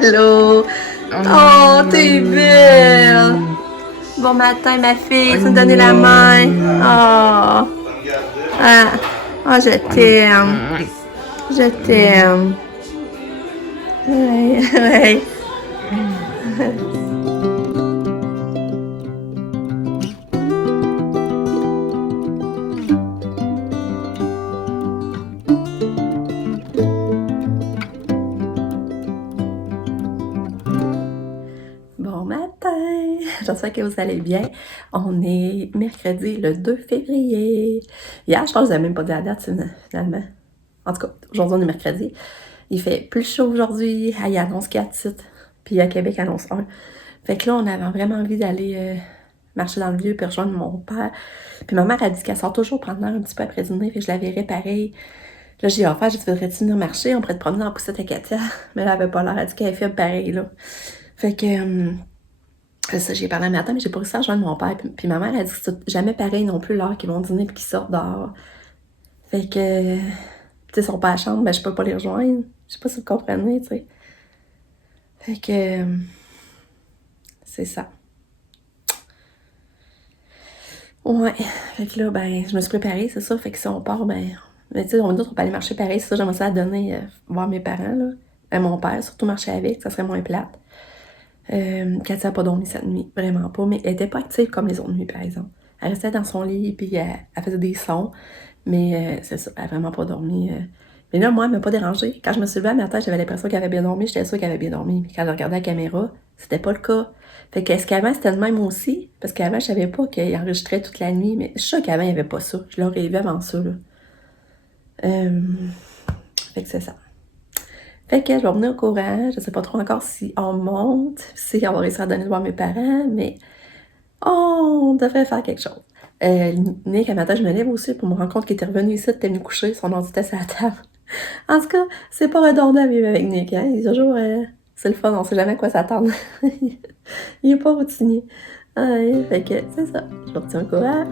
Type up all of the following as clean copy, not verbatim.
Allô? Oh, t'es belle! Bon matin, ma fille, tu me donnes la main. Oh. Ah. Oh, je t'aime. Je t'aime. Ouais, ouais. Bon matin! J'espère que vous allez bien. On est mercredi le 2 février. Hier, je pense que je vous ai même pas dit la date finalement. En tout cas, aujourd'hui, on est mercredi. Il fait plus chaud aujourd'hui. Il annonce 4 titres. Puis à Québec, il annonce 1. Fait que là, on avait vraiment envie d'aller marcher dans le vieux puis rejoindre mon père. Puis ma mère a dit qu'elle sort toujours prendre l'air un petit peu après dîner. Fait que je la verrais pareil. Là, j'ai dit, enfin, je voudrais-tu venir marcher? On pourrait te promener dans la poussette à Katia. Mais elle avait pas l'air. Elle a dit qu'elle avait fait pareil, là. Fait que... c'est ça, j'ai parlé à matin, mais j'ai pas réussi à rejoindre mon père. Puis ma mère a dit que c'est jamais pareil non plus l'heure qu'ils vont dîner puis qu'ils sortent dehors. Fait que, tu sais, ils sont pas à la chambre, ben je peux pas les rejoindre. Je sais pas si vous comprenez, tu sais. Fait que, c'est ça. Ouais. Fait que là, ben, je me suis préparée, c'est ça. Fait que si on part, ben, tu sais, on dit qu'on peut aller marcher pareil. C'est ça, j'aimerais ça donner, voir mes parents, là. Mon père, surtout marcher avec, ça serait moins plate. Katia n'a pas dormi cette nuit, vraiment pas, mais elle était pas active comme les autres nuits, par exemple. Elle restait dans son lit, puis elle faisait des sons, mais c'est ça, elle a vraiment pas dormi. Mais là, moi, elle m'a pas dérangée. Quand je me suis levée à matin, j'avais l'impression qu'elle avait bien dormi, j'étais sûre qu'elle avait bien dormi. Mais quand je regardais la caméra, c'était pas le cas. Fait qu'est-ce qu'avant, c'était le même aussi? Parce qu'avant, je savais pas qu'il enregistrait toute la nuit, mais je suis sûre qu'avant, il y avait pas ça. Je l'aurais vu avant ça, là. Fait que c'est ça. Fait que je vais revenir au courant. Je sais pas trop encore si on monte, si on va réussir à donner de voir mes parents, mais on devrait faire quelque chose. Nick, un matin, je me lève aussi pour me rendre compte qu'il était revenu ici, il était venu coucher, son ordi était sur la table. En tout cas, c'est pas redondant à vivre avec Nick, hein. Il est toujours... c'est le fun, on sait jamais à quoi s'attendre. Il est pas routinier. Ouais, fait que c'est ça. Je vous retiens au courant.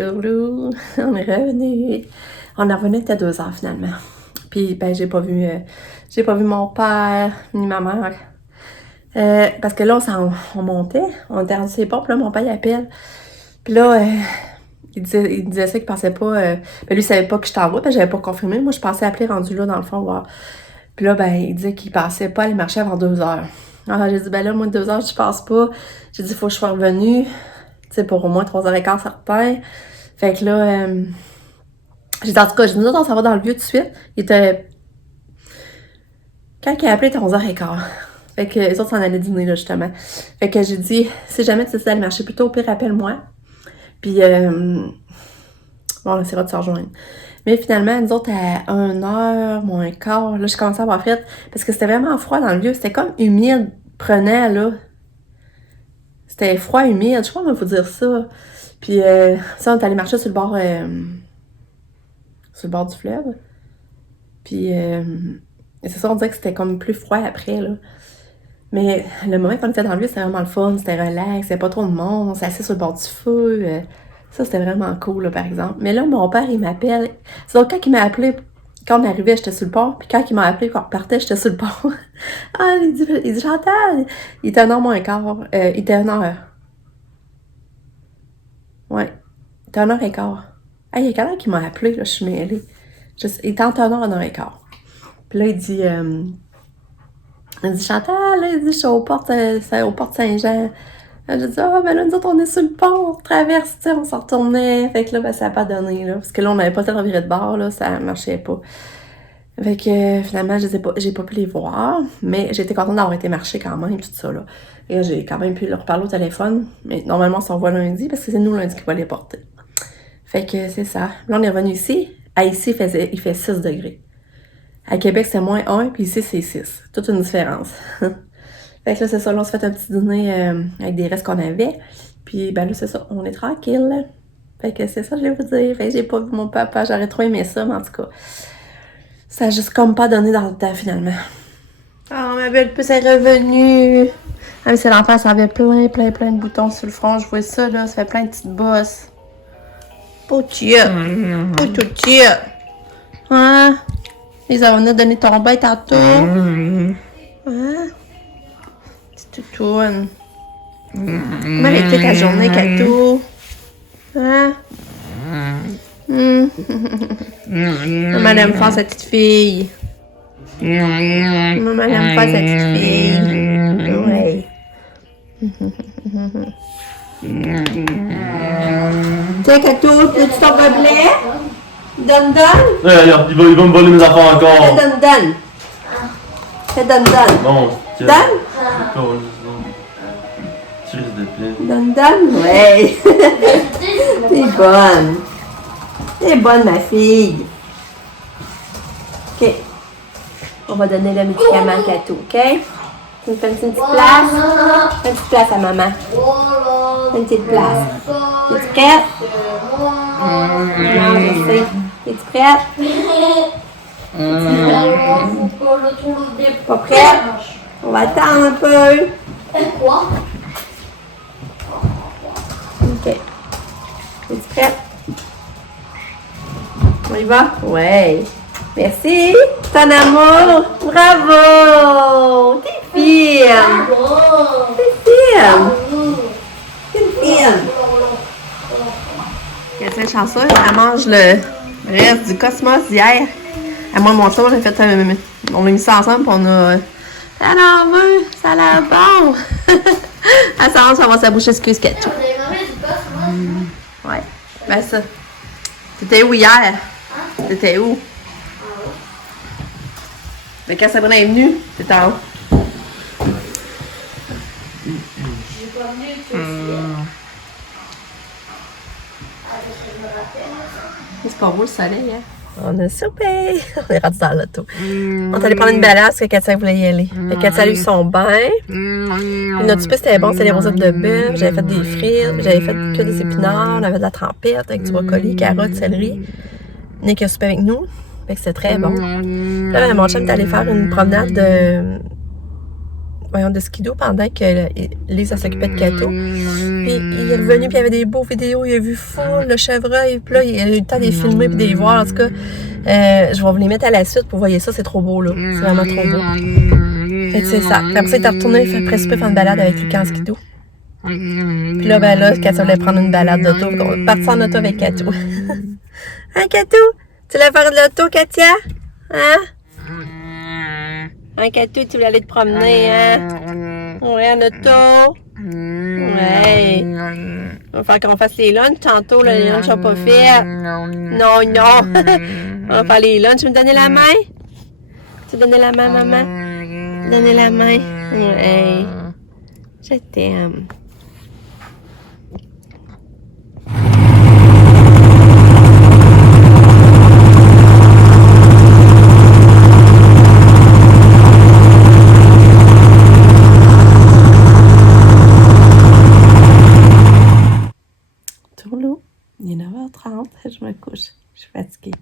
Tourlou, on est revenu. On est revenu, c'était 2 heures finalement. Puis, ben, j'ai pas vu mon père, ni ma mère. Parce que là, on montait, on était rendu ses pas, puis là, mon père, il appelle. Puis là, il disait ça qu'il pensait pas... ben, lui, il savait pas que j'étais en route, parce que j'avais pas confirmé. Moi, je pensais appeler rendu là, dans le fond, voir. Puis là, ben, il disait qu'il pensait pas aller marcher avant 2 heures. Alors, j'ai dit, ben là, moi, 2 heures, je passe pas. J'ai dit, faut que je sois revenue. Tu sais, pour au moins 3h15 certain. Fait que là, j'ai dit, en tout cas, nous autres, on s'en va dans le vieux tout de suite. Il était... Quand il a appelé, il était 11h15. Fait que les autres s'en allaient dîner, là, justement. Fait que j'ai dit, si jamais tu décides d'aller marcher plus tôt, au pire, appelle-moi. Puis, bon, on essaiera de se rejoindre. Mais finalement, nous autres, à 1h moins quart, là, j'ai commencé à avoir fret. Parce que c'était vraiment froid dans le vieux. C'était comme humide, prenant, là. C'était froid, humide. Je sais pas comment il faut dire ça. Puis, ça, on est allé marcher sur le bord du fleuve. Puis, c'est ça, on dirait que c'était comme plus froid après, là. Mais le moment qu'on était dans le lieu, c'était vraiment le fun, c'était relax, il n'y avait pas trop de monde, on s'est assis sur le bord du feu. Ça, c'était vraiment cool, là, par exemple. Mais là, mon père, il m'appelle. C'est donc quand il m'a appelé, quand on arrivait, j'étais sur le pont. Puis quand il m'a appelé, quand on repartait, j'étais sur le pont. Ah, il dit Chantal! Il était 1h moins quart. Il était 1h. Ouais. Il était 1h15. Ah, il y a quelqu'un qui m'a appelé, là, je suis mêlée. Il était entre 1h et 1h15. Puis là, il dit Chantal, là, il dit, je suis aux portes Saint-Jean. J'ai dit, ben là, nous autres, on est sur le pont, on traverse, tu sais, on s'en retournait. Fait que là, ben, ça n'a pas donné, là. Parce que là, on n'avait pas le temps de virer de bord, là, ça marchait pas. Fait que finalement, j'ai pas pu les voir, mais j'ai été contente d'avoir été marcher quand même, tout ça, là. Et là, j'ai quand même pu leur parler au téléphone. Mais normalement, on s'en voit lundi, parce que c'est nous lundi qui va les porter. Fait que c'est ça. Là, on est revenu ici. Ici, il fait 6 degrés. À Québec, c'est moins 1, puis ici, c'est 6. Toute une différence. Fait que là, c'est ça. Là, on se fait un petit dîner avec des restes qu'on avait. Puis, ben là, c'est ça. On est tranquille. Fait que c'est ça, je vais vous dire. Fait que j'ai pas vu mon papa. J'aurais trop aimé ça, mais en tout cas, ça a juste comme pas donné dans le temps, finalement. Oh, ma belle puce est revenue. Ah, mais c'est l'enfant, ça avait plein de boutons sur le front. Je vois ça, là. Ça fait plein de petites bosses. Poutier. Poutier. Hein? Les avons donné ton bain tantôt. Hein? Petite toutoune. Comment a été ta journée, Kato? Hein? Maman aime faire sa petite fille. Maman aime faire sa petite fille. Ouais. Tiens, Kato, veux-tu ton gobelet? Donne. Il va me voler mes affaires encore. Donne. Fais donne. Non, tiens. Donne? Tire des pieds. Donne? Ouais. T'es bonne. T'es bonne, ma fille. OK. On va donner le médicament à Kato, OK? Tu me fais une petite place? Une petite place à maman. Une petite place. Es-tu prête? Non, je sais. Es-tu prête? Pas prête? On va attendre un peu. Quoi? OK. Es-tu prête? On y va? Ouais. Merci. Ton amour. Bravo. T'es fine. T'es fine. T'es fine. Elle est chanceuse. Elle mange le reste du cosmos d'hier. À moi, mon chum, j'ai fait on a mis ça ensemble, puis on a... Alors, ça a l'air bon. Elle s'en ça va sa bouche excuse Kato. Vous avez mangé du cosmos? Ouais. Ben ça. T'étais où hier? T'étais où? Mais quand Sabrina est venue, t'étais en haut. J'ai pas venu tout de suite. C'est pas beau le soleil, hein? On a soupé! On est rendu dans l'auto. On est allé prendre une balade parce que Katia voulait y aller. Fait que Katia a eu son bain. Puis notre souper c'était bon, c'était des rosettes de bœuf. J'avais fait des frites, j'avais fait que des épinards, on avait de la trempette avec du brocoli, carottes, céleri. Nick a soupé avec nous. Fait que c'était très bon. Là, mon chum est allé faire une promenade de voyons, de skido pendant que Lisa s'occupait de Kato. Puis il est revenu, puis il y avait des beaux vidéos, il a vu full le chevreuil, puis là, il a eu le temps de les filmer puis de les voir. En tout cas, je vais vous les mettre à la suite pour voir ça, c'est trop beau, là. C'est vraiment trop beau. Fait que c'est ça. Puis après ça, il est retourné, il fait presque faire une balade avec Lucas en skido. Puis là, ben là, Kato voulait prendre une balade d'auto, on va partir en auto avec Kato. Hein, Kato? Tu voulais faire de l'auto, Katia? Hein? Hein, Kato, tu voulais aller te promener, hein? Ouais, en auto. Ouais. On va faire qu'on fasse les lunchs tantôt, là, les lunchs sont pas faits. Non, non. On va faire les lunchs. Tu veux me donner la main? Tu veux donner la main, maman? Donner la main. Ouais. Je t'aime. Il est 9h30, je me couche. Je suis fatiguée.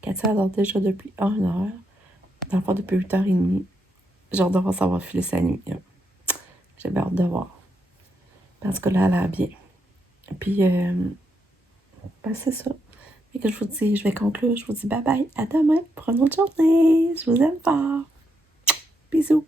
Katia dort déjà depuis 1 heure. Dans le fond, depuis 8h30. J'ai hâte de voir ça va filer sa nuit. J'ai hâte de voir. Parce que là, elle a l'air bien. Puis, ben c'est ça. Et que je vous dis, je vais conclure. Je vous dis bye bye. À demain pour une autre journée. Je vous aime fort. Bisous.